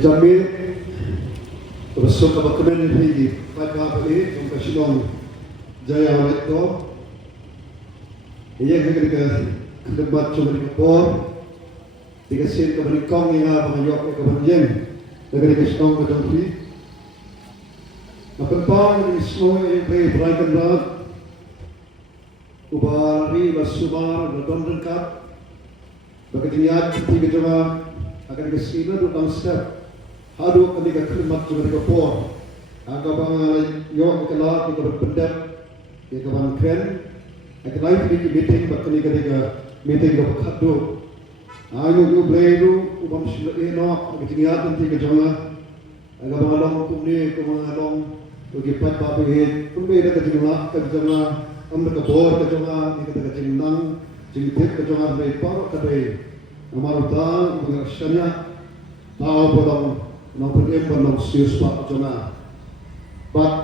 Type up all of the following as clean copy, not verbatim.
kami bersuka berkenan di pada hari ini untuk Jaïaw-Laitdom. Ia ketika kedebat cuma di kapor, tiga sen kembali kong yang mengayok kebanyakan dari kesidong kedampi. Nampang di semua yang beraikan berat, ubari bersumar berdondongkat, berketiak tiga jemaah akan kesina dalam step hadu ketika kedebat cuma di kapor. Agak bangai yok kelar kita berpendak, kita bangkren. Akan lain pergi meeting, bahkan ketika meeting kita berkado. Ayo kita belajar, ubah mesti enok, kita niat nanti ke jemaah. Agak bangalong kumni, kumangalong, ugipat babi, kumbi dah ke jemaah, ambil ke bor ke jemaah, kita ke jengdang, jengtit ke jemaah dari parok ke dari. Amal utang, mengaksanya, tahu bolong, nampak ember sius pak jemaah. But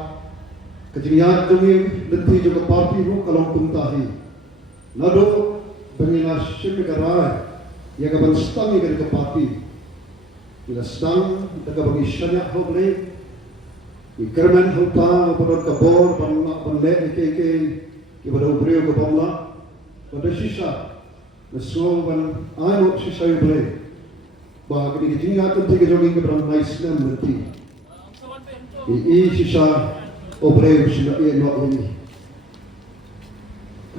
kejadian kami nanti juga parti itu kalau kuntahi. Lalu pengilas negara yang akan setang ikan ke parti. Bila setang, kita bagi syanyak boleh. Ikerman hutan, pada kabor, panlek, kepada ubrio ke bawah. Pada sisa, mesum pan ayo sisa boleh. Bah kejadian nanti kejogi ke berang Islam nanti. Ini sisa operasi sudah enok ini.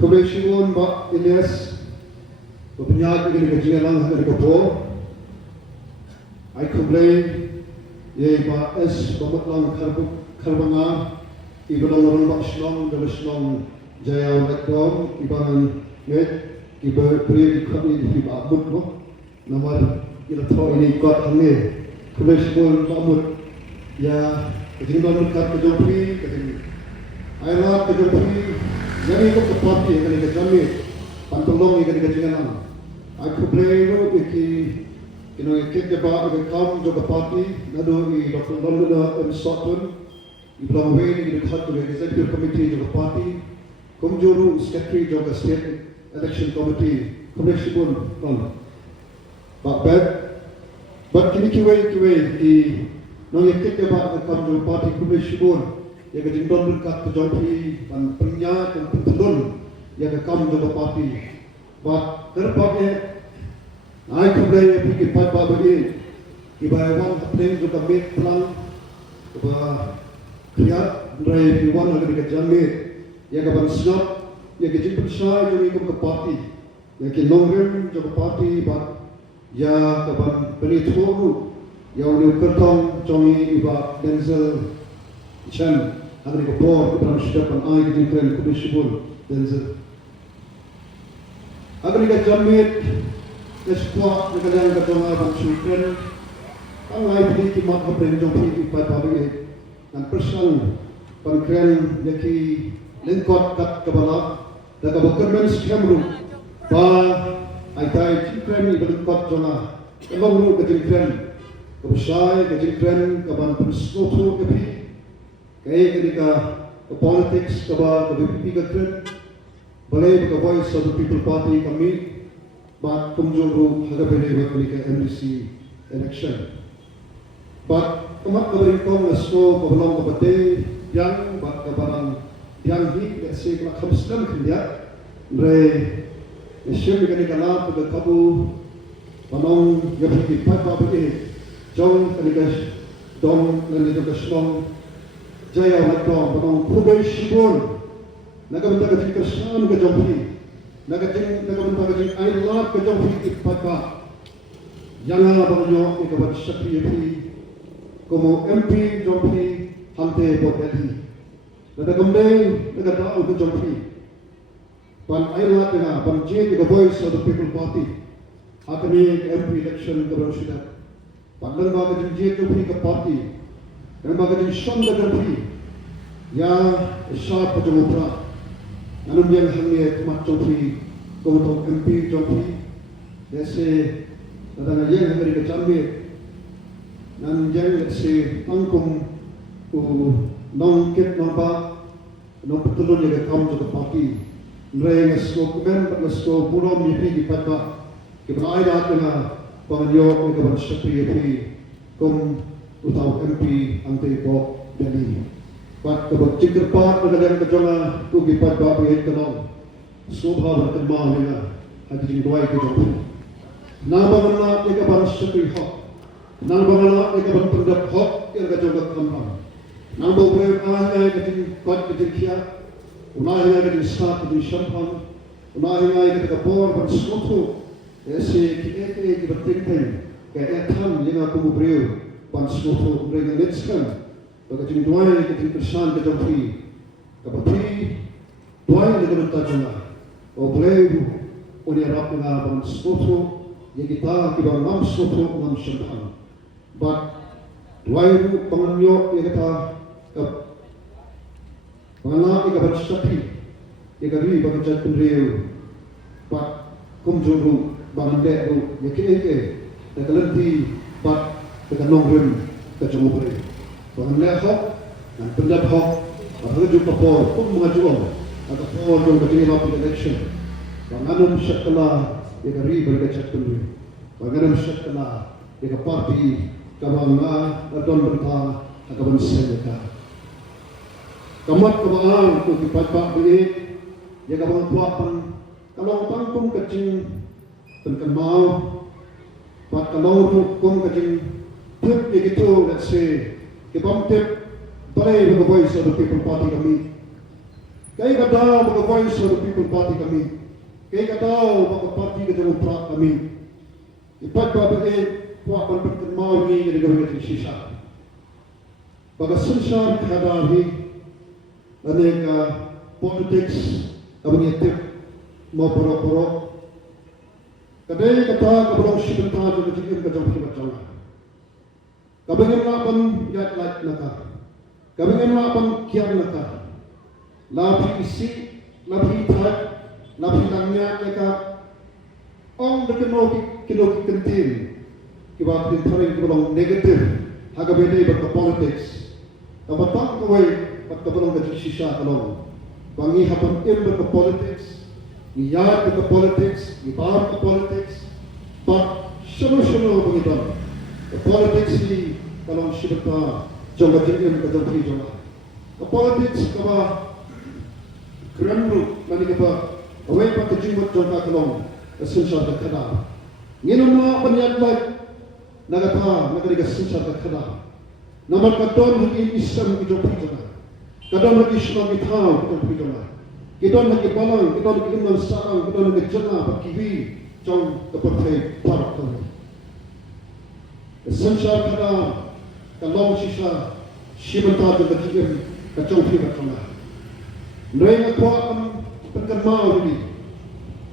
Kemudian Syngkon Mbak Ilyas berpenyak dengan kajian lang dari kapor. Ay kemudian ye Mbak S bamat lang karbanga ibalang orang Mbak Syngkon dari Syngkon Jaïaw-Laitdom ibang net iba beri kami di Abud mo nomor kita tahu ini kuat kami. Kemudian Syngkon Abud ya kejadian dekat kejadian kejadian ayat kejadian jadi itu keparti yang kita jamin pantulong yang kita jalan aku belajar itu kita debat dengan kaum juga parti nado di Dr. Mawbynna Stockton di belakang ini kita dekat dengan executive committee juga parti kumjuru secretary juga state election committee komisi pun but kini kiwai di nang ikut debat dengan kaum parti komisi pun yang kejadian dekat kejadian dan penyak dan pentulun yang kaum juga parti but terpakai I kembali pergi pada bagi ibawan apeng juga met pelang ubah kriat dari iwan lagi dekat jamit yang kapan snap yang kejadian persai juga ikut ke parti yang kinongren juga parti but ya kapan penituru yang diukertong jongi iba Denzel Chen hari kapor kita sudah panai jingkren komisi pun Denzel agar kita jamit eskuat negara negara bang jingkren panai di kimat apeng jongi iba babi dan persan pangkren yaki lengkot kat kebala dan kabupaten skemru ba aitai jingkren iba lengkot jonga elong ke jingkren Kebersai, kejadian, kapan pensuatu kepi, kaya ketika ke politics, ke VPP kekeren, boleh ke voice of the people party kami, bat kumjuru harga beri ketika MDC election. Bat kemat keberingkong lesko kebelong kebate, yang bat kebarang yang hik, let's say kelak habiskan kerja, dari isyur ketika lah ke kabu, panong yang hikipat bapak jong ketika dom dan juga Syngkon Jaïaw-Laitdom panong probation pun naga benda kecil kesan ke jompi naga benda kecil ailat ke jompi ipat yang abang yo ikabat sekretari como MP jompi hante boteli naga kembali naga tahu ke jompi pan ailat dengan pan J the voice of the people party akan MP election keberhasilan Padahal bagai jenjit tu pergi ke parti, dan bagai jenjit sonda terpergi, ya sah pejamutera, namun yang hanya kemat jompi, kemudian MP jompi, desi, dan yang hari kecambil, dan yang desi tangkum, nongkit nampak, nongpetulun yang kaum juga parti, mereka skokumen, berlesko buram yang pergi pada, kepada ayat dengan Pangyok ke ban VPP kum utau MP angte po Delhi. Pat kabut jingkren pat nagalang kajonga tugi pat babi het kanong sobha berkemah dengan hadi jingduai kejong. Nabangana ikaban syukri hok. Nabangana ikaban pendap hok yang kajonga kampang. Nabo breu ahai kejing kot kejing kia. Unahi kejing sat kejing syampang. Unahi kejing kapor ban soto. Ese ki bertingting ke etam yang aku breu ban soto breu ngetskan. Kejing duai kejing persan kejong pri. Kapati duai kejong tajunga. O breu uni rap na ban soto yang kita kibang ngam soto ngam syampang. But duai ru panganyo yang kita panganak yang kaban syapi yang kami bagi jatuh riu pat kumjuru bangandek ru yang keke yang kelenti pat tekanong rim kecemubri panganak hok dan pendap hok berhaju kapor pun mengajuan atau kapor yang bagi rapi election panganum syakala yang kami bagi jatuh riu panganum syakala yang parti kabanga adon bentang kaban senyaka kamat kabaan ku kipat bilik ya kabang tuapan kalau pangkum kecing penkenmau pat kalau hukum kecing tip begitu let's say kibam tip balai bagi voice of the people party kami kai kata bagi voice of the people party kami kai kata bagi parti kejauh prak kami kipat bilik tuapan penkenmau ni jadi kami sisa bagi sensar khadahi aneka politics abang tip mau porok-porok kadai kata kabarong sibenta juga jikir kajang macam kabangin lapan yat light naka kabangin lapan kian naka lapi isi lapi thak lapi langnya eka ong dekeno kilo kentin kibat tintaring kabarong negatif haga beda berka politics kabatang kawai at kabarong kajik sisa kalong bangi hapan im berka politics iyad berka politics ibar ka politics but sunu-sunu bangitan the politics ni kalong sibata jong kajik im kajong pri jong the politics kaba krenru mani kaba away pa kajing mat jong ka kalong kasunsar ka kada nginom na panyad like nagata nagariga sunsar ka kada naman kadon higin isang kajong pri jong kadang lagi Islam kita kita berjamaah, kadang lagi balang, kadang lagi iman sarang, kadang lagi jannah berkiwi, jauh kepercayaan para kami. Sensar kadang kalau sisa siapa juga jigem kacau kita kena. Mereka kuat perkenal ini.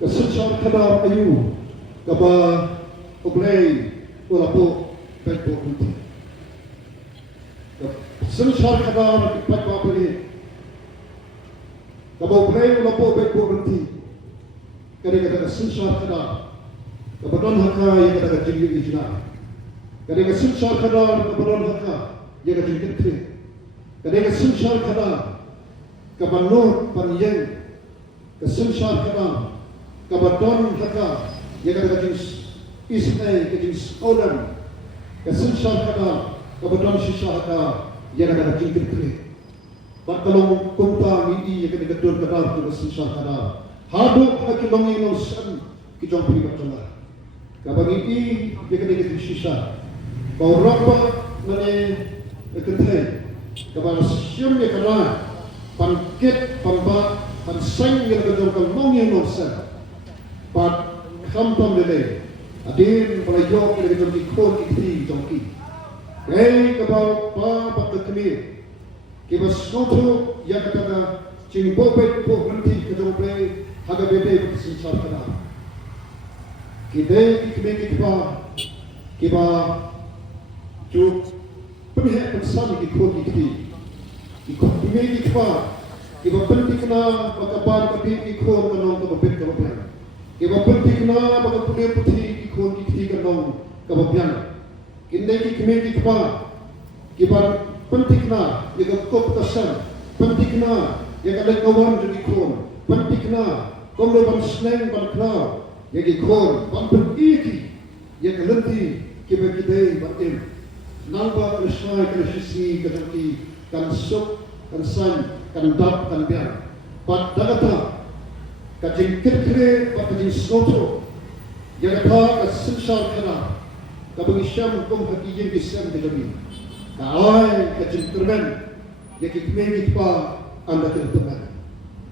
Sensar kadang ayu, kaba oblay, ulapo baikpo itu. Sensar kadang kipat bapa ni, kabau play ulapo baikpo berhenti. Kadang sensar kadang, kabadon haka yang kadang jingkren ijna. Kadang sensar kadang kabadon haka yang kadang jingkren. Kadang sensar kadang kabanor panjang, sensar kadang kabadon haka yang kadang isnai kadang sekolah. Sensar kadang kabadon sisa haka yang ada jingkren. Kalau kumpa ini yang kena kedua kedar tu bersisa kadar. Haduk lagi bangi nosan kijong pribat celah. Kabang ini yang kena kedua sisa. Kau rapa mana ketai. Kabang siam yang kena pangket pamba pansang yang kedua bangi nosan. Pat kampam dele. Adin pelayok yang kedua dikon ikti jongki. Hei kabau pa patkemir, kibas noto yang kata cing bopet po berhenti kedua play haga bebe sensar kada. Kidai kikmir kiba ju pemihak pensan kikot kikti, kikot kikmir kiba penting kena bakabar kapi kikot kanong kababit kababyan, kiba penting kena bakapulir putih kikot kikti kanong kababyan. Kini kikmir kiban penting na yang kau kesan, penting na yang ada kawan jadi kon, penting na kau lepas senang berkau, yang kon, ban peniki yang kelenti kiban kita batin, nampak kersai kersi kerja kan sok kan san kan dap kan biar. Pat dagata kajing kekre pat kajing soto yang apa kesensyal kena kabung isyam kum hakijin bisam kejabi. Kaai kajing terben yang kikmegi pa anda kentukan.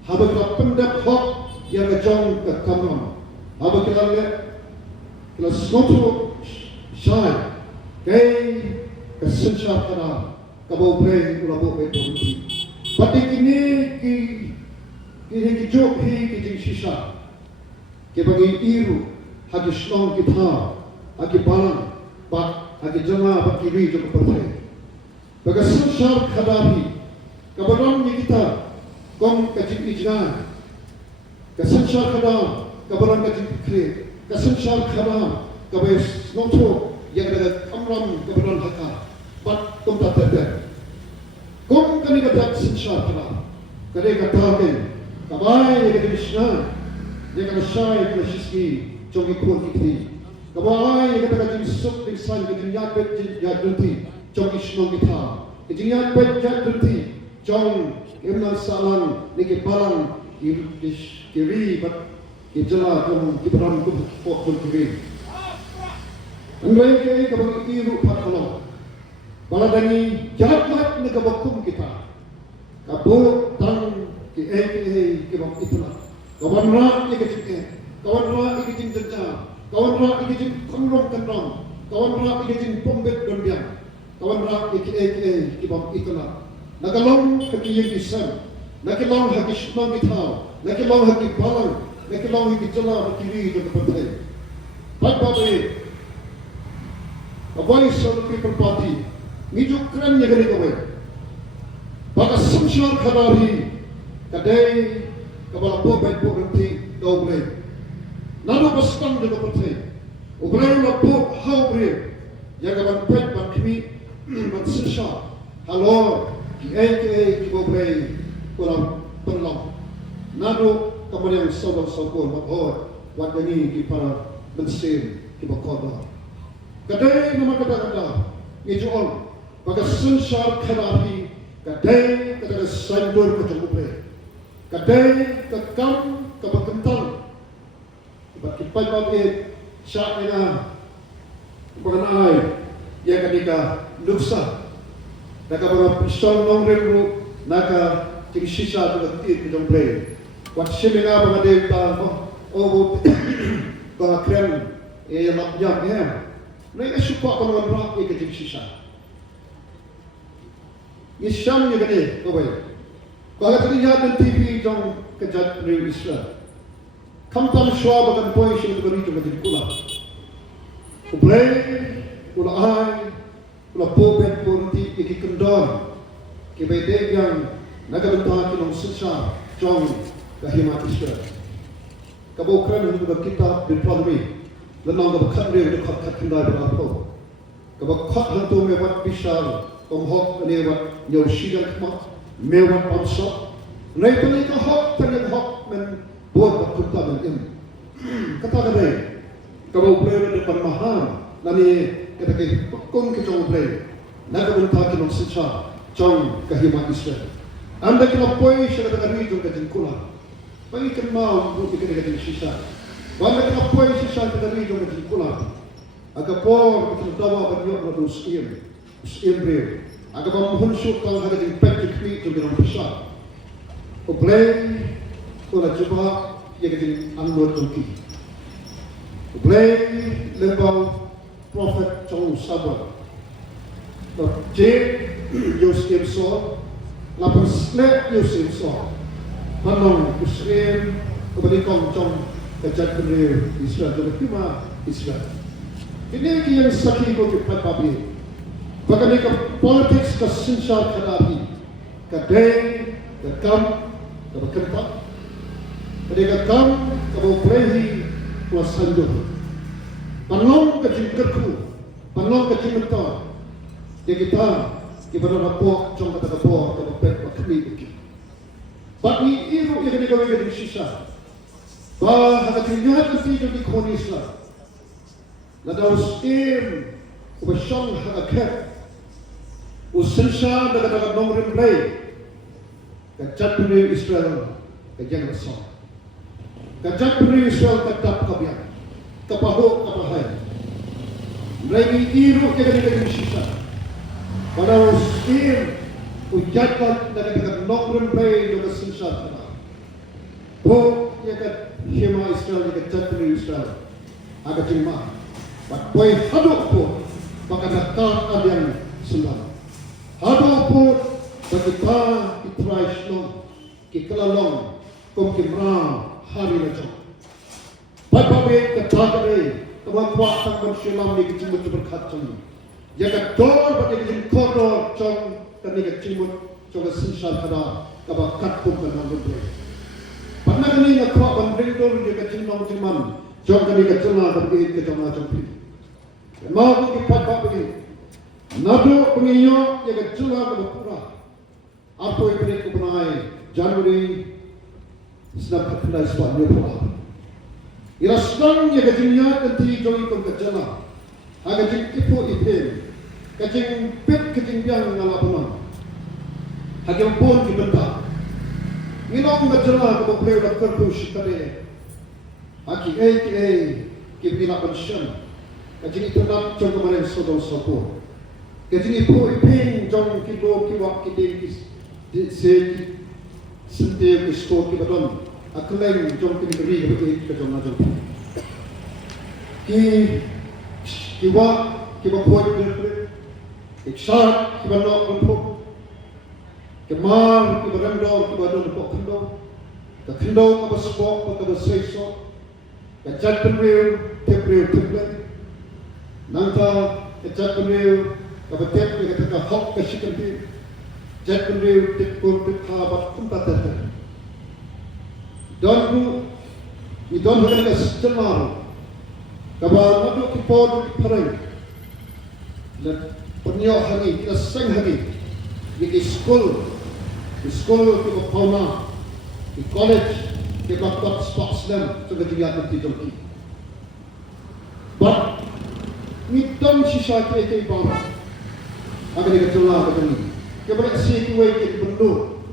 Habis pendap hok yang jong ke kamram. Habis kita lihat kalau soto syai kay kesensyal kena kabau breng ulabo betul. Pati kini ki jok hi ki jing sisa ke bagi iru hagi slong kita hagi balang pak hagi jama pak kiri jok pertai baga sensar khadabi kabaran ni kita kom ka jing ijna ka sensar khadam kabaran ka jing kre ka sensar khadam kabes noto yang ada kamram kabaran haka pat kom ta tete kom kani ka tak sensar khadam kare ka taken kabai yang kita Krishna, yang kita syai kita sisi jong ikut kita. Kabai yang kita kaji suk dengan kita yat bet yat berti jong Krishna kita. Kita yat bet yat berti jong emnan salang niki balang kiri bat kijala jong kibran kup kiri. Anggai ke kabai iru pat kalau. Baladani jat mat ni kabakum kita. Kabut tang ki bang itulah kawan rak ikijin kawan rak ikijin jejak kawan rak ikijin konrom kawan rak ikijin pombet gondian kawan rak ki bang itulah nakalong hakiyeng isan nakalong hakishmang itaw nakalong hakibalang nakalong hakijala bakiri jong pertai pagbabe a voice of the people party jingkren ye gari kawai baka sumsyal khadari kadai kabala po bet po berhenti doble nado bastang de berhenti ubreng la po how bre ya kaban pet ban kimi ban sisha halo ki ki bobre kolam perlong nado kamal yang sobak sokor mabor wadani ki para bensin ki bakoda kadai nama kata ni jual baka sisha khadapi kadai kata sandur ke jumbre kadai kekam kebakentang kipai bagi syaknya mengenai ia ketika luksa naka mga pisong nongreru naka tingsisa tu ketik di jombre wat silinga mga data o mga kren lapjam ya na isupa ko mga brak ke tingsisa isang ni gani ko ba kalau terlihat di TV jong kejat Israel, kampan shwa bagan poin sih tu beri jom jadi kula, ublay, kula ay, kula pobet porti iki kendor, kebede yang nagabentah kinong sisa jong kahimat Israel. Kabukran untuk kita Deuteronomy, lenang kabukran dia dekat kendai berapa, kabukran hantu mewat bisar, tomhok mewat nyolsidan kemat. Mewah bangsa, naik ni hak terlihat hak men buat berkutat men kata kadai kalau boleh depan mahal nani kata ke hukum ke jauh boleh nak berita kita sisa jauh kehimat Israel anda kita poin saya kata kami jauh ke jengkula bagi kenal untuk kita kata sisa anda kita poin sisa kita kami jauh ke jengkula agak por kita dawa banyak berdua sekian beri agak mohon syukur kalau ada yang praktik ni tu dalam besar. Ublay, kalau cuba ia kecil anggota turki. Ublay lepas Prophet Jong Sabar. J Yosef Sol, lapas le Yosef Sol. Panong Israel kebalikan Jong kejat beri Israel jadi cuma Israel. Ini yang sakit kau cepat pabrik. Bagaimana politik kesensyal kadapi, kadai, kekam, keberkentak, kekam, keberehi, kuasandur, panlong kejingkerku, panlong kejingkerta, dia kita rapor, jom kata rapor, kebet, kebet, kebet. Bagi iru yang dikawal dengan sisa, bah agak terlihat nanti jadi kronislah. Nadaus im, ubasyang agak Usensya daga nongren play. Kajat puri Israel kajang rasam. Kajat puri Israel katap kabian. Kapaho kapahai. Lagi iru kaya sisa. Pada usir ujatkan daga nongren play daga sensya. Bo yakat hima Israel kajat puri Israel. Aga jima. But boy hadok po baka nakal abian sundang. Hadok po bagi pa itrash long kikalalong kung kimra hari na jong. Pagpabe katagare kamagwa tang mansyalam ni kicimut berkat jong. Yakat dor bagi kicim kodor jong kani kicimut jong sensal kada kabakat pun kanang berdua. Pernah kini ngakwa bandringdor yakat jimong jiman jong kani kacuna bagi kacuna jong. Mau kita pakai nado pengiyo yang kecula berpura apa yang mereka benai Januari sedang kena sebab pura ira sedang yang kecilnya nanti jauh ikut kecela agak jeng ipu ipin kecing pit kecing biang ngalapunan hagam pun dibentak minong kecela kemudian dokter push kade aki kibina pension kajing itu nak jong kemarin sodong sopor. Kajing itu ipin jong kilo kiwak kideng di se sente kistor kibadon. Aklain jong kini beri kajong najong. Kiwak kuat berpere. Iksar kibanok berpuk. Kemar kibarendor kibadon berpuk kendo. Kendo kabasbok kabasaiso. Kajat penwil tepril. Nangka kecak penriu kabatet ni kata hok kesikan di kecak penriu tikul tikhabat tempat terter. Don bukan keselamar. Kabar madu kipod perang. Dan penyo hari kita seng hari di school kita fauna di college kita dapat sports dan sebagai di Turki. But Midam sisa kaya bang, akan dikecuali begini. Kepada sekian kita bendu,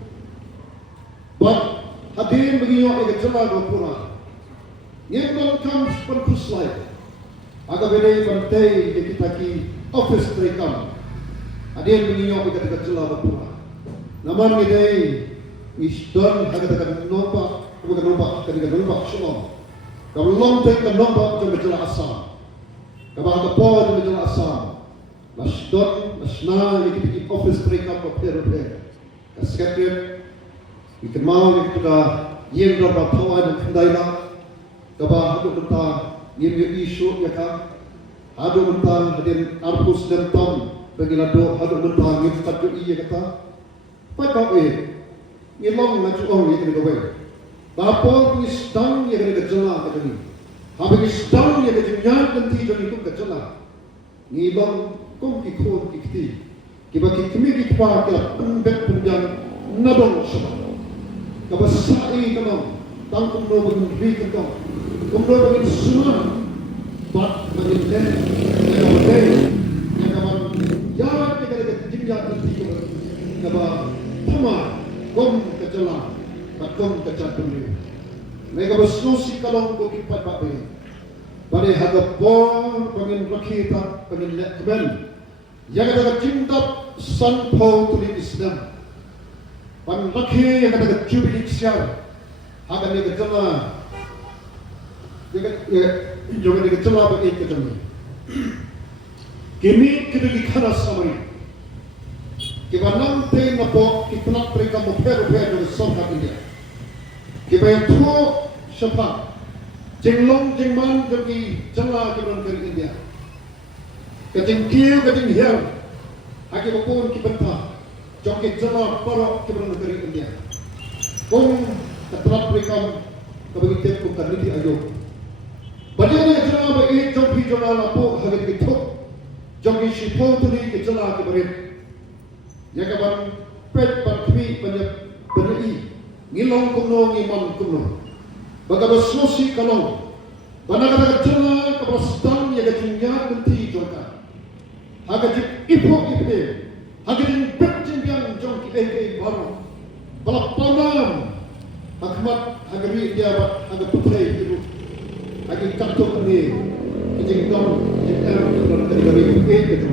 but hadirin begini orang dikecuali berpura. Yang dalam perkuslai, agak beda bantai yang kita ki office terekam. Hadirin begini orang dikecuali berpura. Namun kita isdan agak dekat nompak, bukan nompak, ketika nompak semua. Kalau long take nompak jangan dikecuali asal. Kapag po di medyo asam, nasdot, nasna, ikipikip office break-up of repair. Kaskatir, ikimau ikita yen dapat tawa ng kandaila. Kapag hado menta yen isu yaka, hado menta hadin arpus dan tom bagilado hado menta ngifat yo iya kata. Pagpawe, ngilong na juong ikin gawin. Tapos ngisdang ikin gajala katani. Habis sedang yang kejenjang nanti jadi itu kecela. Ngibang kau kikut kikti. Kiba kikmi kikpa kelak pembek penjang nabong sebab. Kaba sai kamang tangkum no bagin ri kau. Kumno bagin semua. Bat bagin ten. Yang bagin. Yang kaman jalan kita kejenjang nanti kaba tama kom kecela. Kom kecela pembek. Mereka bersusi kalau kau kipat babi. Pada hadap pon, pengin rakita, pengin lekben. Yang kata cinta sanpau tulis Islam. Pan rakhi yang kata jubilik sial. Hakan ni kecela. Jangan ni kecela bagi kecela. Kini kita dikaras samari. Kita nanti napo kita nak mereka memper dengan sokat ini. Kita yang tua siapa? Jenglong jengman dari jengla kita dari India. Kajeng kiu kajeng hiam. Haki bapun kita tak. Jom kita jengla parok kita dari India. Kung keterat mereka kabagi tep bukan ini ayo. Bagaimana jengla bagi jom pi jengla lapo hagi kita. Jom ki sipo tu ni kita jengla kita. Ya kawan pet patwi banyak ngilong kuno ngimam kuno. Bagaimana bersusi kalau Bana kata kepada sedang yang ketinggian nanti juga. Agak ibu ibu Hagin berjimpiang jong ki baru. Balappanam Ahmad hagari dia agak putih itu. Hagin katuk ni jingkren jingkren dari VPP itu.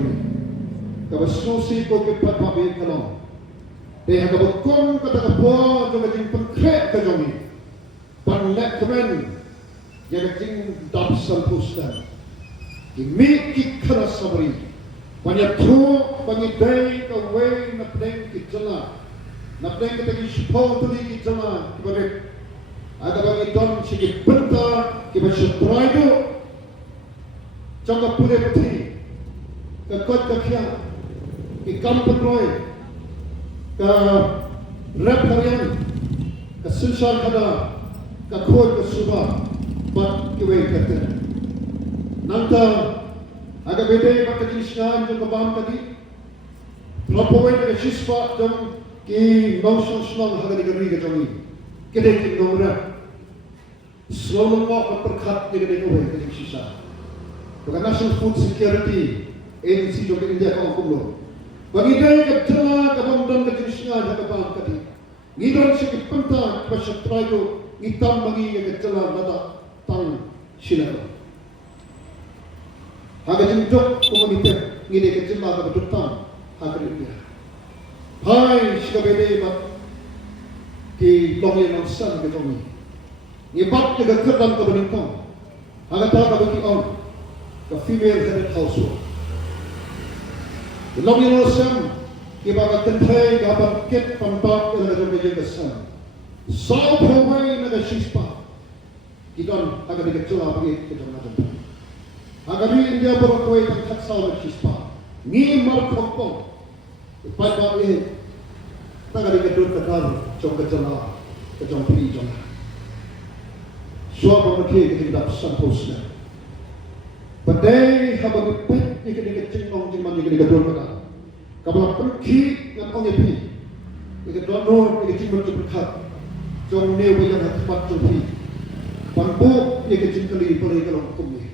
Kalau susi ko ke patpabe kalong. Dia agak berkong kata kapua jong jing pengkrek ke jong ni. Panlek keren yang jing dap sampuskan. Kimi kikana sabri. Banyak tu banyak day away na pleng kitala. Na pleng kita kisipau tu di kitala. Kibare ada bagi don sigi benta kibare praido. Jangan pulih putih. Kekot kakia. Ikam petroy, ke rep harian, ke silsal kada, ke khod ke subah, bat kiway kata. Nanta aga bede mak jenisnya jom kebam tadi, lapoin ke siswa jom ki langsung senang haga digeri ke jom kedai ki nomor, selalu mau perkat kedai nomor ke sisa. Bukan National Food Security Agency jom India kau kumlo. Bagi dia ke jala ke bangdan ke jenisnya ada kepala tadi. Ngidon sikit pentang pasal trayo ngitam bagi ke jala nada tang silakan. Haga jengjok komunitas ngide ke jala ke betutang haga dia. Hai sikabede mat ki longe nangsan ke jomi. Ngibat ke kerdan ke beningkong. Haga ta bagi on ke female headed household. Long yang losam, kita akan tentai dapat ket pantak yang ada di kesan. Saul pawai naga sispa, kita akan dikecuali bagi kita macam. Agar ini India berkuai tentang saul sispa, ni markopong, pada ini, tak ada dikecuali kekal, jom kecuali, kejom pilih jom. Suap berkait kita dapat sampusnya. Padai habang pet ni kena cengong cengman ni kena dor kata. Kalau pergi dengan orang ni, kita dor ni cengman berkat. Jong ni yang hati jom. Pangbu ni cengkali boleh kalau hukum ni.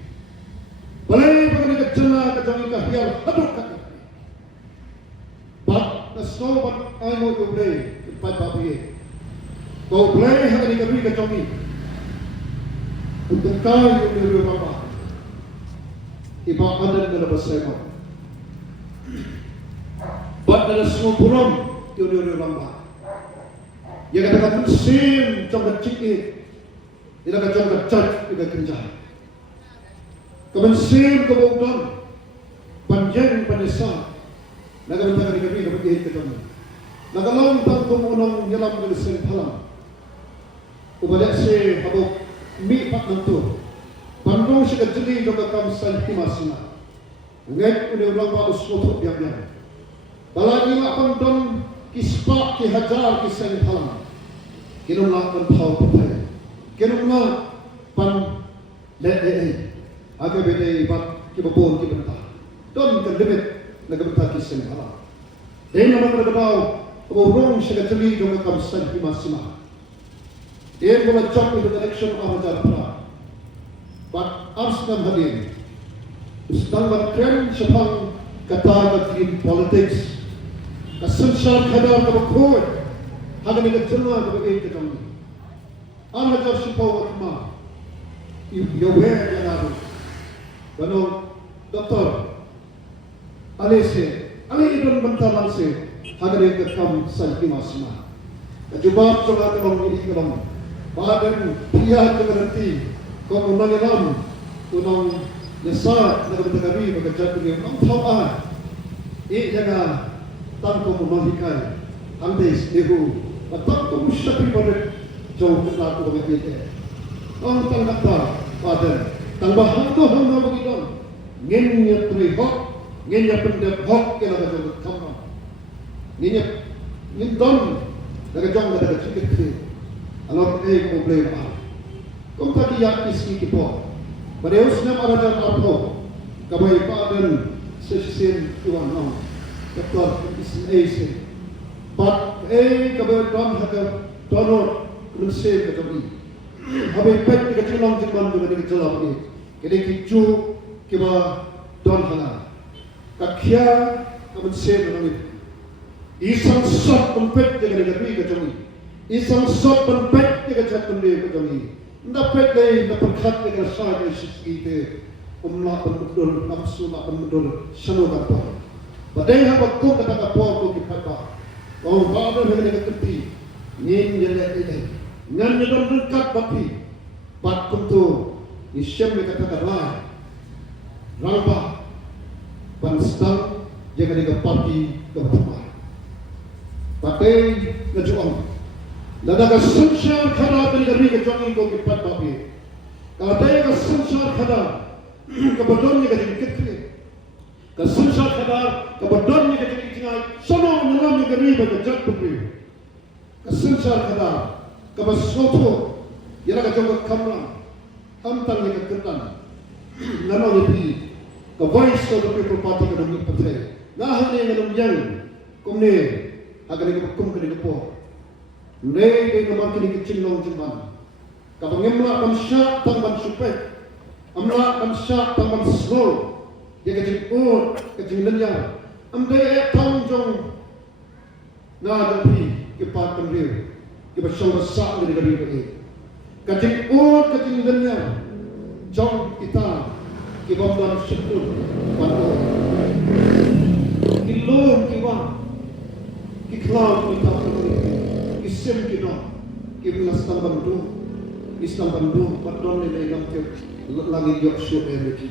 Boleh bagi kita jelah ke jong ikah hial haduk kata. But the snow but I know you play pai babi. Kau play hari ni kami ke jong ni. Untuk kau yang ni bapa. Iba ada dalam bahasa Arab. Buat dalam semua puram teori lamba. Yang katakan mesin jangka cikit, yang katakan jangka cat juga kerja. Kemesin kemudian panjang panjasa. Naga bentang di kami dapat dihit ketemu. Naga lontang kemunang nyelam dari sen palang. Ubalik se habuk mi pak nantu. Bandung sudah jeli juga kami santi masina. Nget udah orang baru semua biar-biar. Balai ni akan don kispak kihajar kisah halang. Kinumlah pentau putih. Kinumlah pan le. Agak beda ibat kibabon kibentah. Don ke limit nagbentah kisah halang. Dia nama kerbau. Orang sudah jeli juga kami santi masina. Dia boleh jump into the direction of the pra. But Arsenal hadir. Sedang berkren sepang kata in politics. Kesensan kadar keberkod. Haga ni kecelua keberkod ketemu. Anda jauh sepau wakma. You wear yang ada. Bano doktor. Alise. Ali idun bentalan se. Haga ni kekam santi masma. Kejubab coba tolong ini tolong. Badan dia berhenti. Kau menanam, tunang nyesat, nak berterima bekerja dengan orang tua. Jangan tangkap menolakkan, ambis ego, tangkap musyrik pada jauh ketat dengan kita. Orang tangkap pada tambah hang begitu. Ngenyak terihok, ngenyak pendepok yang ada dalam kamar. Ngenyak ngendon, nak jauh dari cikgu. Alor kau boleh apa? Kung tadi yang isi kipo, pada usna marajan arpo, kabay padan sesin tuan nom, kapal isi isi, but kabay don haga donor kunse katabi, kabay pet kecilong jikman juga di kecilong ini, kini kicu kiba don haga, kakya kabay se katabi, isang sot pempet jaga negeri kejongi, isang sot pempet jaga jatuh kejongi, dapat leh dapat khat jaga sah jaga sikite, umlah pemudul nafsu nak pemudul sanu kapal, badai haba kau kata kapal kau kipat bah, kau bawa jaga ketepi, nin jaga ini, ngan jaga dekat bapi, bat kuntu, isyam jaga kata lah, ralba, panstang jaga jaga papi kebetulan. Pakai kejuang, lada kesensyar kada dari kejuang itu kipat babi. Kalau dia kesensyar kada, kebetulannya kejuang kecil. Kesensyar kada, kebetulannya kejuang tinggal. Semua mengalami keribat kejat babi. Kesensyar kada, kebesoto, ia kejuang kamera, amtang yang keketan. Nama lebih, kevoice of the people party kedua partai. Nah ini yang yang kumne. Agar ini berkum ke depan. Mereka memakai kecil long jemban. Kalau ngemla kamsyak tangban supet, amla kamsyak tangban slow. Dia kecil kecil lenyar. Amde tangjong. Nah jadi kipat pendiri. Kipat syang besar dari negeri ini. Kecil kecil lenyar. Jong kita kibat dalam syukur. Bantu. Kilom kibat. Kiklau kita ini, isim kita, kita Islam bandu, pardon ni dalam lagi jok syuk energi.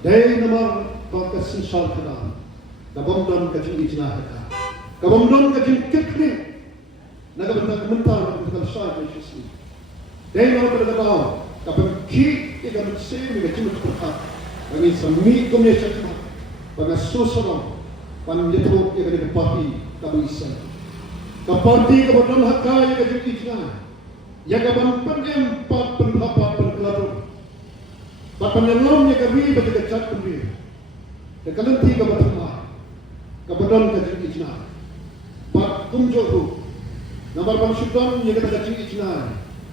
Dari nama pakai sinsal kita, kabomdon kecil ijnah kita, kabomdon kecil kekri, naga bentar bentar syar Yesus. Dari nama kita kapal ki kita bersih kecil berkat, bagi semi komunikasi, bagi sosial. Panjatu yang ada parti kami isan. Parti kebetulan hakai yang ada ijna. Yang kapan penempat pendapat berkeladu. Bapak nyelam yang kami bagi kecat kami. Dan kalian tiga bertemu. Kebetulan kaji ijna. Pak kumjohu. Nomor pangsudan yang ada kaji ijna.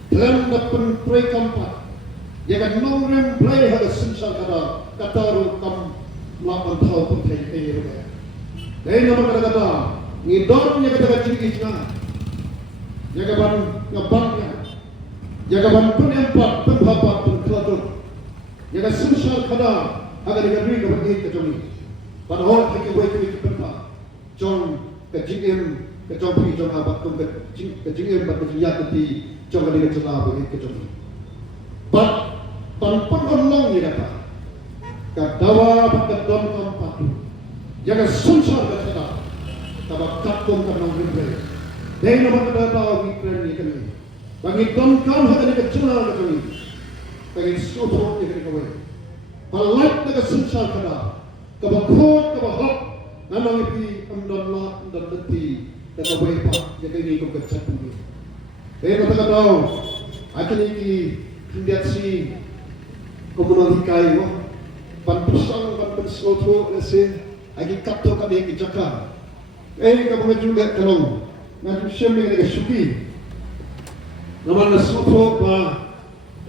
Dalam dapat pray kampat. Yang ada nongrem pray ada sinsal kada. Kataru kam melakukan tahu pun kaya. Dari nama kata-kata, ngidon yang kata-kata ijna, jagaban ngabangnya, jagaban penempat, pendapat, penkeladu, jaga sinsal kada, agar digabri kepada kejongi. Padahal kita boleh kita pentak, jong kejingim, kejongpi, jong abad kum kejingim, bat kejingat keti, jong ada celah bagi kejongi. Bat panpangolong ni kata, kadawa berkedon kampatu. Jaga sunsar kata, tabak katung karena rimbe. Dari nama kata tahu rimbe ni kami. Bagi dongkam hanya kecela kami. Bagi soto ni kami. Palat jaga sunsar kata, kabakot kabahok. Namang ipi amdan lat amdan deti. Jaga wepak jaga ini kau kecet kami. Dari nama kata tahu, akan ini tindak si komunal hikai wah. Panpusang panpusoto lesen. Agi kapto kami yang dijaga. Kamu juga tolong. Nanti siapa yang suki. Nama nasuto pa.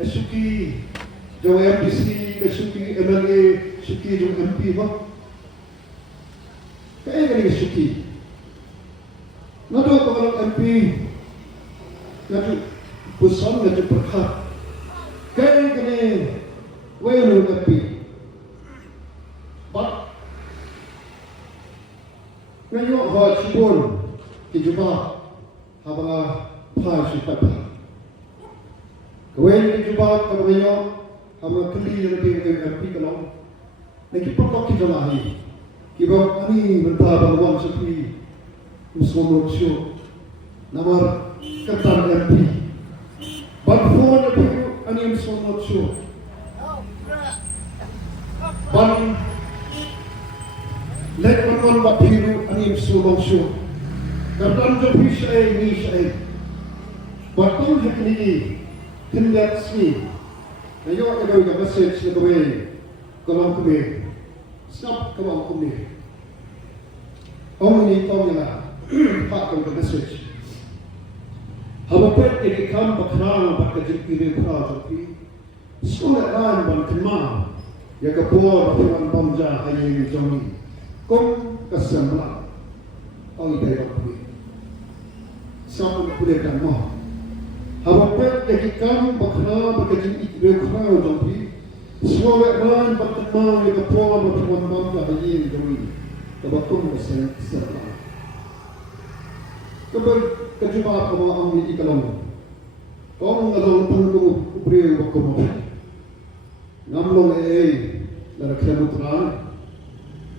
Suki. Jauh MPC, suki MLA, suki jauh MP pa. Kaya yang suki. Nado kalau MP. Nanti pusat nanti berkat. Kaya yang wayu MP. But ngayon ho sipon kijuba habang phai sipat kawen kijuba kawenyo habang kali yang lebih MP kalau nakipakok kijalahi kiba ani bertaba wang sepi usmono syo namar katan MP but phone itu ani usmono syo ban let manon bapiru ani subang syo katan jo pisai ni sai batul hakni tindak si ayo ada juga message ke kowe kalau kowe stop kalau kowe ini tahu ya pak ke message habapet ke kam bakran bakajik kire pra joki sekolah lain ban kema ya kapor tuan pamja ayi jomi kom kasambla ang ipayang kami. Sama boleh dan mah. Harapan yang kami bakal berkaji ikbal kau jampi. Semua orang berteman dengan puan berteman bangga bayi kami. Kebatung saya serta. Kecuali kamu ambil ikalan. Kau ngalang tanggung ubri waktu mau. Ngamlong lara kilometeran.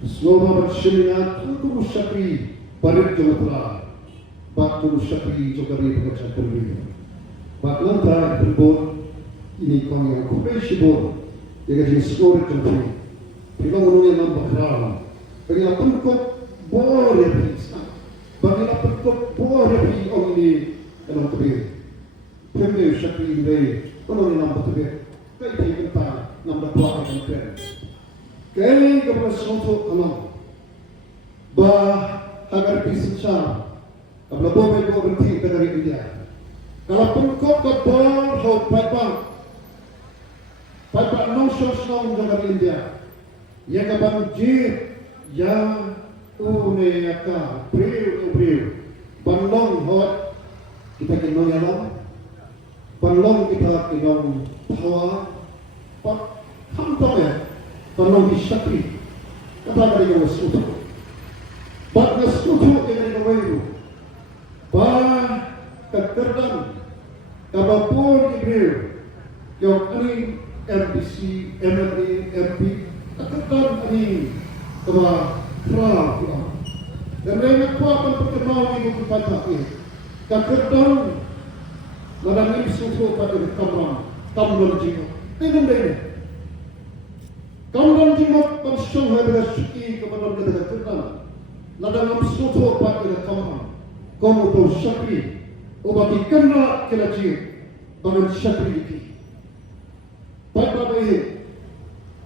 Semua berseminar tanggung syakri parit kilometeran. Batu syakri jogari berkacau pembeli. Baklan tak berbon ini kau yang kubai sibon. Dia jadi skor jampi. Bila menunggu yang bakal. Bagi apa kau boleh bisa? Bagi apa kau boleh pergi orang ini dalam kabir? Pembeli syakri ini orang yang nampak kabir. Kau ini kita nampak tua akan kabir. Kau kepada sesuatu alam. Bah agar pisah. Kalau boleh kau berhenti dari India. Kalau pengkau kebal hot pipa nong dari India. Yang kapan jip yang uneyaka priu panlong hot kita kinong yalam. Panlong kita kinong hawa. Hampa ya. Panlong disyakri. Kata dari yang suatu. Bat nasutu yang dikawai. Bah kekerdan kabapun ibril yang ini MPC, MLA, MP kekerdan ini kaba pra dan mereka kuatkan pertemuan ini kepada ini kekerdan ladang ini susu pada kamran jimat ini kamran jimat pensyung hadrat syuki kepada kekerdan ladang ini susu pada kamran kamu tahu syakri ubati kena kelajir bangan syakri ini pada ini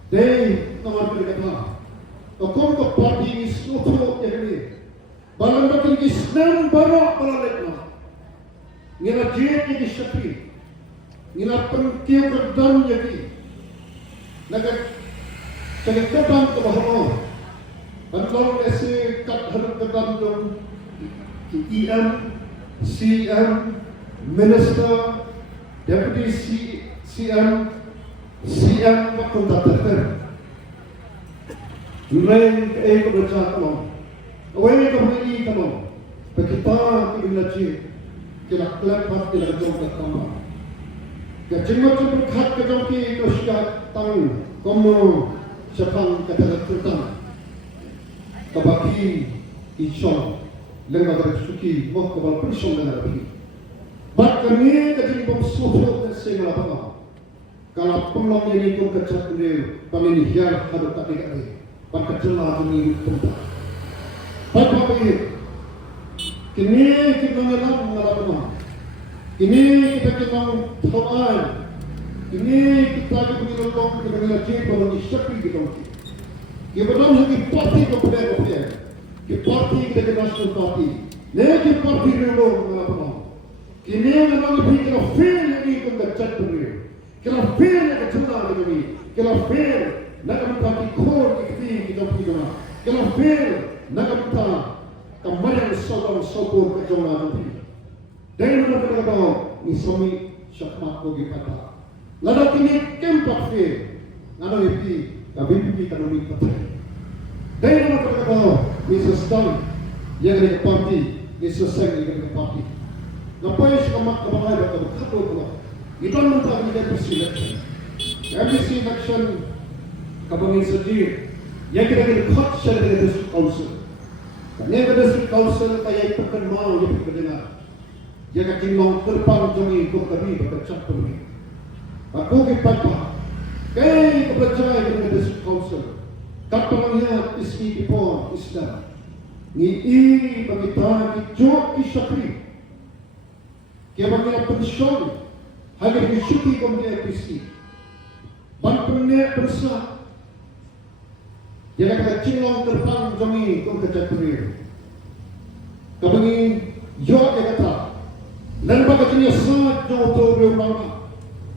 deh nomor berikutnya kamu ke parti ini suatu yang ini bangan batin Islam barak malalekna ngelajir ini syakri ngila pengkiu kedam jadi naga cakap kedam ke bawah antara esi kat harap kedam dong EM, CM, Minister, Deputy CM, waktu datang. Lain keberjaya kamu, awalnya kamu ini kamu, kita ingin kita kelak kita jom kamu. Jangan berkat kamu kita sudah tahu kamu siapa kata kita, kabaki isong. Lembaga suki mau kebal prisong dan lagi. Bak kami kecil pemsuhu sehingga apa? Kalau penglong ini pun kecil ini pemilihan harus tak dikai. Bak kecil lagi ini tempat. Bak apa ini? Kini kita mengalami. Kini kita tahuan. Kini kita mengalami mengaji pada syakri kita. Kita lagi parti kepada कि पार्टी के national party लेकिन पार्टी ने लोग मेरा बना कि ने लोग भी कि फेल नहीं को गच्चत बने कि फेल ने चुना नहीं कि फेल ना कम पार्टी खोल की कि तो भी बना कि फेल ना कम था कमरे सोको के जोना नहीं देन ना कम ni somi syakmat ko gi kata lada kini kempak fe ngano ipi ka VPP kanoni patay dahil naman pagkakataon ni Sustang yang dari parti ni Suseng yang dari parti ngapain siya kamakabangay at kabakato ko ito naman tayo ni MPC election kabangin sa G yang kita kinakot siya dari District Council kanya ka District Council kaya ipagkanmao yung pagkadina yang kakinong terpang jangi kong kami bagacak kami ako kipagpa kaya kabrajay ng District Council kapalangnya isi ipon Islam ni bagita kijok isyakri kaya bagita pensyon hagar isyuki kong dia isi banpunnya persa yang kacilong terpang jami kong kacakri kabangin yuk yang kata dan bagatinya saat jauh tahu bangga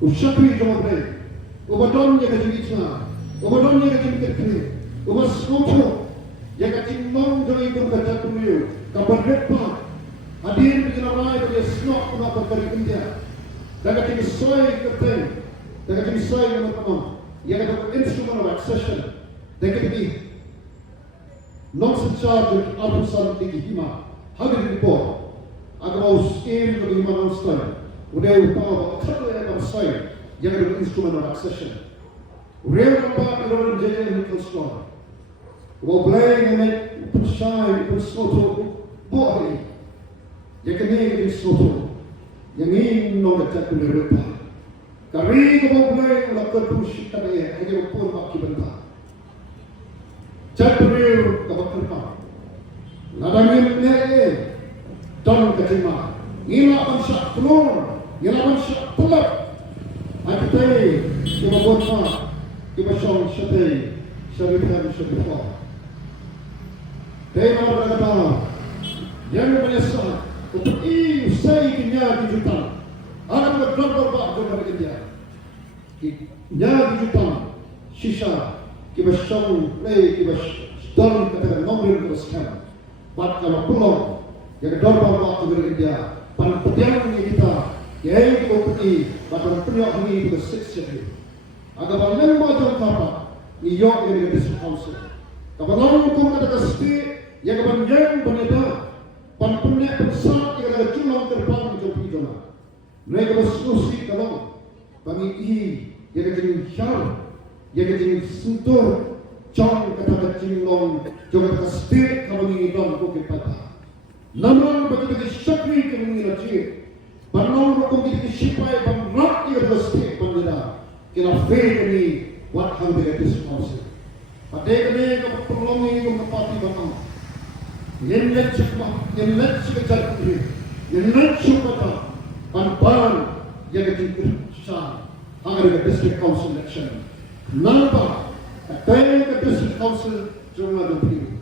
usyakri jauh bre ubadon yang kacilitna ubadon yang kacilitna Umas kutu yang kacimong jauh itu kacak kumiu, kapal jadi sesuai kerten, dengan jadi sesuai dengan teman, yang ada instrument of accession, dengan jadi non secara abusan tinggi hima, hadir di bawah, agar mau scheme ke hima non style, udah utama kerja yang sesuai, yang ada instrument of accession, real apa orang jadi yang dikonstrol, mau belajar dengan percaya, persoto, boleh, yang kini jadi soto. Yang ini nolak jatuh lerupa. Kari kau mulai melakukan pusikan ia hanya pun baki benda. Jatuh leru kau kerpa. Ladangin leh dan kecima. Ila mansyak telur, ila mansyak telak. Aku tahu kita buat apa? Kita song sedih, sedihkan sedih. Tema berkata, yang menyesal. Tetapi saya ingin digital, akan bergerak kepada India. Nya digital, sisa, kita song, kita sedang katakan nombor teruskan. Buat kalau pulau, yang bergerak kepada India, pada perjalanan kita, yang kita pergi, pada perjalanan ini kita seksyen. Agar bagaimana macam apa, New York yang kita disahkan. Kalau orang pun katakan setiap, yang kebanyakan berbeda. Pan-punya besar yang ada julang terbang di Jepang. Mereka bersekusi kalau bagi ini yang jadi syar, yang jadi sentuh, jong kata jinglong, jong kata setiap kalau ini dalam bukit patah. Namun bagi syakri kami ini lagi, panau hukum kita sipai pemrak yang ada setiap pandira, kita fail ini what how they get responsible. Pada ini kita perlu ini mengepati bangau. Yang net sekejap ini, yang net supaya pan yang dikerjakan agar district council election. Nampak, katanya district council cuma ada begini.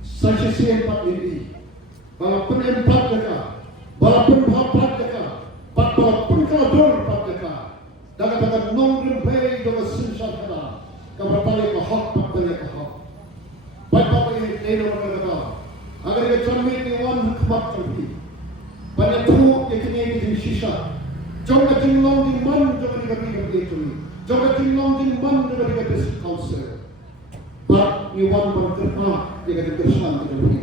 Saksi siapa ini? Walaupun empat dekat, walaupun empat dekat, walaupun kalau empat dekat, dengan nombor bayi dengan sinsat kita, keberatan kehak, keberatan kehak. Baik-baik ini tidak berkata. Agar kita cermin iwan hikmat terhenti. Pada tu yang kini di sisa. Jangan jinglong di man jangan diganti itu. Jangan jinglong di man jangan diganti council. But iwan berkerpa dengan kesan terhenti.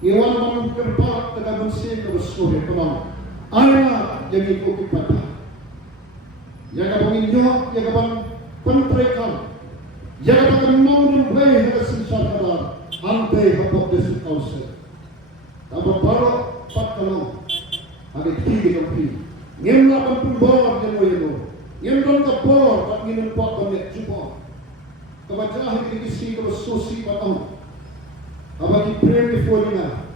Iwan berkerpa dengan mesti kebesuhan kemana. Ayah yang ikut pada. Yang kamu injak, yang kamu pentrekan. Yang kamu mau memulai dengan sensar kadar. Antai habok district council. Tambah baru 4 kalau ada 3 kampi. Ngem lapan pembor yang moyeno. Ngem don kapor tak minum kuat banyak cuba. Kebaca hari isi kalau sosi patang. Abang pray before dinner.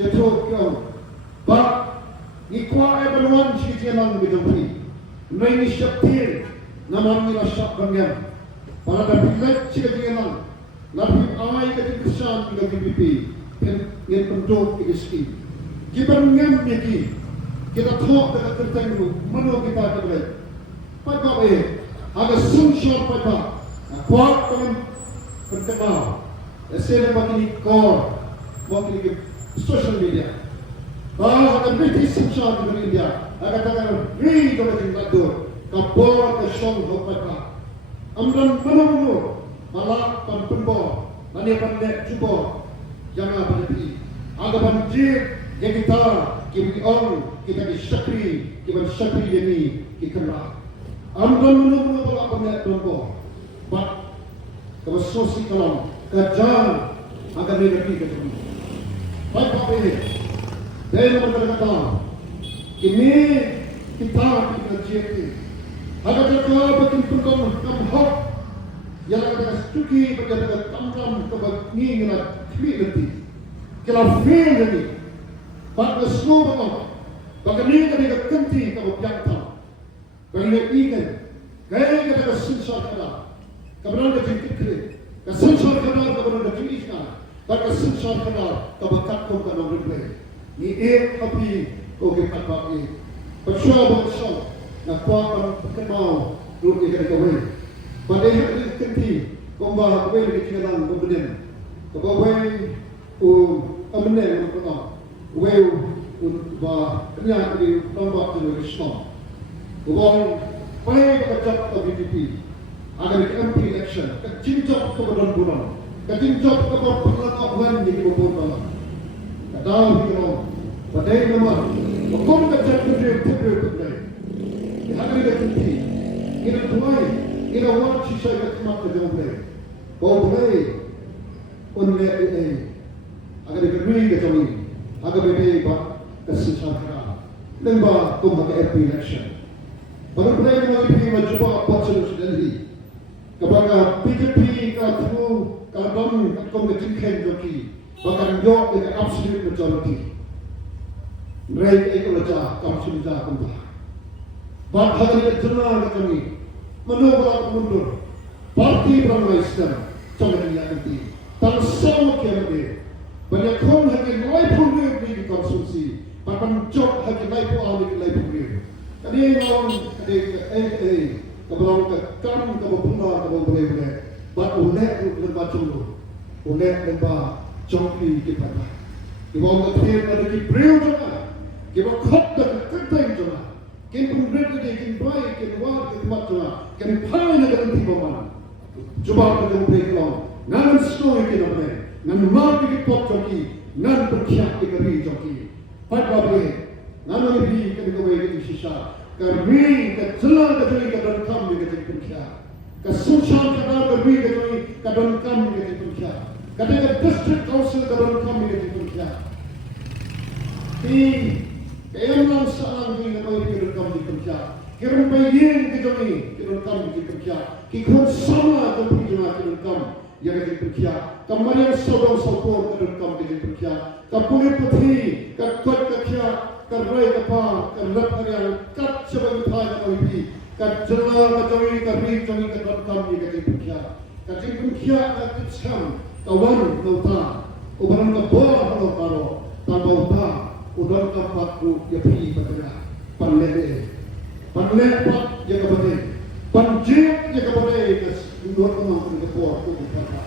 Ya throw kau. But ni kuat everyone si jalan di kampi. Nai ni syaktir nama ni rasyak banyak. Pada dapat si jalan. Lalu awal kita kesan dengan VPP yang bentuk ISP. Kita mengam lagi, kita talk dengan tertentu, mana kita terbaik. Pada ada sunshine pada, kuat dengan berkenal. Saya bagi core, bagi social media. Kalau ada British sunshine di India, akan katakan really kalau kita tu, kapor ke shong pada. Amran mana malah pembor, mana pandai cuba jangan berhenti. Agak banjir yang kita orang kita disyakri, kita syakri ini kita kenal. Amdan mana malah pandai pembor. But kalau sosi kalam kerja agak negatif itu. Baik apa ini? Saya berkata ini kita jadi. Agak jaga bagi pembor kamhok. Yang ada stuki berjalan tamram kebagi dengan klimati. Kalau fail ini, pada semua orang, bagaimana kita kenti kalau jangka, bagaimana ikan, gaya kita kesensa kita, kebenaran kita kiri, kesensa kita kebenaran kita kiri, dan kesensa kita kebekat kau kalau replay. Ini api kau kita pakai. Bersama, nak kuat kenal dulu kita kawin. Pada hari kenti, komba kawin kita jalan kemudian, kawin amnen untuk weu untuk bah kenyataan di nombor tu Islam. Uang paling kejap ke VPP. Agar di MP election, kecincap ke bulan-bulan, kecincap ke perlakuan di bulan-bulan. Kadang kita badai nama, bukan kejap putri. Agar di VPP, kita tuai, kita want sisa kemat ke jomble. Bau boleh, unle agar di kedui ke jomi, agar bebe bak kesesat kera. Lembah kumah ke MP election. Baru boleh mengalami mencuba opportunity Delhi. Kepada VPP kalau dom kalau jingkren joki, bahkan yok dengan absolute majority. Mereka itu leca kaum sudah kumpah. Bab hari ini jelas kami menolak mundur. Parti Beramai Islam jangan dianti. Tak sama kira banyak orang hanya lain pun di konsumsi. Bahkan job hanya lain pun awal lain pun. Kali ini orang kebelang ke kam ke benda ke boleh buat ulet lembah jumlah ulet lembah jongki kita kita orang kafir ada kita beriu juga kita khat dan kertai juga kita pun beri kita baik kita war kita mat juga kita pai negara tiba mana cuba kita beri kelon nan story kita beri nan mar kita pop jongki nan berkiat kita beri jongki pada beri nan beri kita beri kita sisa Kami kejelang kejadian kadang kami kejadian kerja, kesusahan kadang kami kejadian kerja, kadang district council kadang kami kejadian kerja. Di keemang saang ini kami kadang kami kerja, kirim bayin kadang kami kerja, kikun sama dengan jemaah kadang kami yang kejadian kerja, kemarin saudara kadang kami kejadian kerja, kapulit putih, kakuat kerja. Kerja apa, kerja yang kat sebagai pihak kami, kat jelas kami kat kami kerja, kat scam, kawan nota, ubaran kabah kalau karo, tambah utang, udan kampatku ya pergi pada panlele pat ya kabade, panjat ya kabade kas dua orang ke bawah tu kata,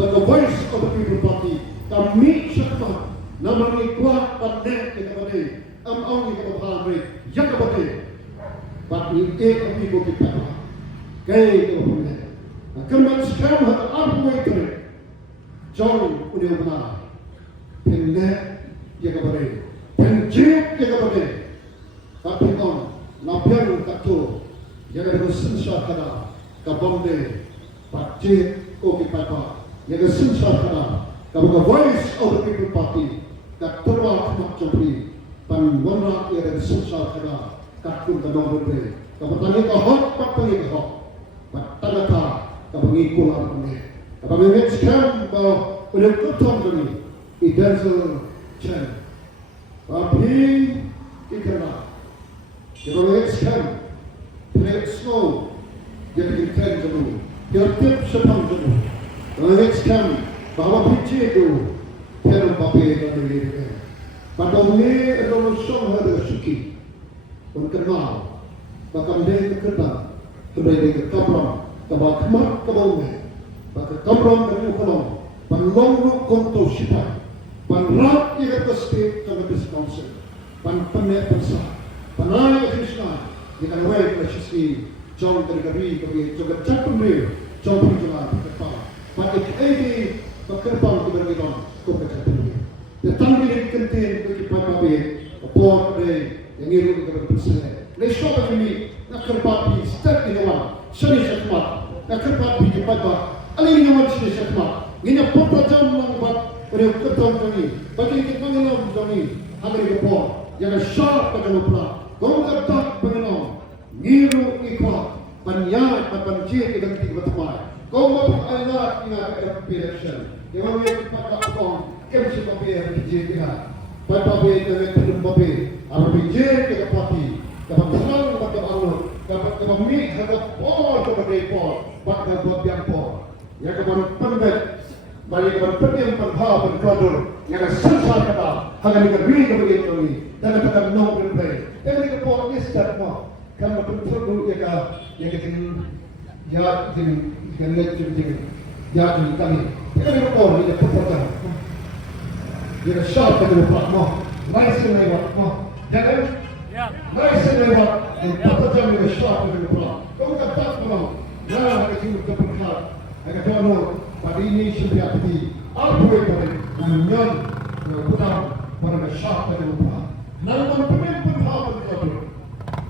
but the voice of the people party, kami siapa, nama ni kuat panlele ya kabade. Ang ini kita bahas yang kepada, tapi kami kita kaya kita punya. Kerana sekarang ada apa itu? Jong udah benar, pendek yang kepada, penjip yang kepada. Tapi kon, nampil kacau, yang ada sensor kada, kabomde, pacit, oke papa, yang ada sensor kada, kamu voice of the people party, kat terwak macam pan wanra ia ada susah kena kakun tanong berbe kapatani ka hot patani ka hot patangata ka mengikulan ini ka mengit scam ba udah kutong ini idazel chen tapi ikana ka mengit scam play slow jadi keren dulu dia tip sepang dulu mengit scam bahwa pinci itu perum pape dan ini pada ini adalah song ada suki, mengenal, bahkan dia terkenal, sebagai kabram, kabak kemat kabaunya, bahkan kabram dari ukolong, panlong konto siapa, panrat ia pasti sangat diskonsel, penek besar, panai Krishna, jika awal Krishna, jong tergari kami juga cakap dia, jong berjalan berkepala, pada ini berkerbang kebergian kompeten. Datang di kantin bagi papabe, apor de yang iru ke bersih. Lesok kami nak kerpapi step di dalam, seni sekmat, nak kerpapi di papa. Alih nyaman seni sekmat. Ini papa jam mengbuat pada ketong kami. Bagi kita mengenal kami, hari apor yang sharp pada lupa. Kau tak mengenal, ngiru ikut, banyak panjir kita tidak berteman. Kau mahu Allah ingat election. Yang mana kita apong. Kem siapa yang dijadikan dia, pada dia dengan film babi, apa bijak kita parti, dapat senang pada Allah, dapat mik harap por kepada por, pada buat yang por, yang kemudian pendek, balik kemudian pendiam penghar berkodur, yang susah kata, hanya negeri kepada ini, dan dapat no berplay, yang ini por ni start mo, kan betul yang kita ya kami, yang ini por ini pertama. Dia sharp pada lupa mo, nice lewat mo, jangan, nice lewat. And patajam yung shop ng pula. Kung katak mo, na nakakinig ka pagkat, ay katono, padini siya piyapiti, alpuwi pa rin, ang yon, putang, para na shop ng pula. Nalang pumipun hapon ito.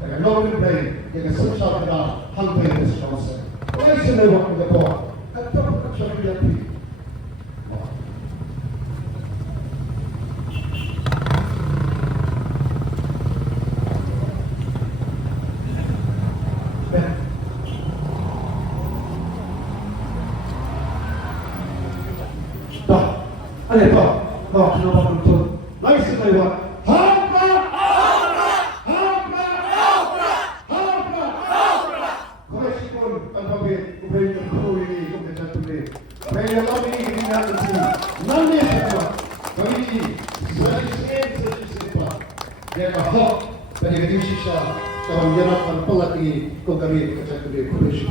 Kaya nolin day, yung sasal ka na, hangpay na sa kansa. Kaya sinawak mo na po, at tapos na siya piyapiti. Ano ito? Kenapa betul? Lagi sekali Pak. Hamba! Hamba! Hamba! Hamba! Hamba! Hamba! Kau Syngkon alfabet, kau beri kau ini, kau baca tulis. Beri kau ini kita nanti. Nanti siapa? Kau ini saya Pak. Dia kahok dari kedisi saya. Kau menjelaskan pelatih kau kami baca tulis.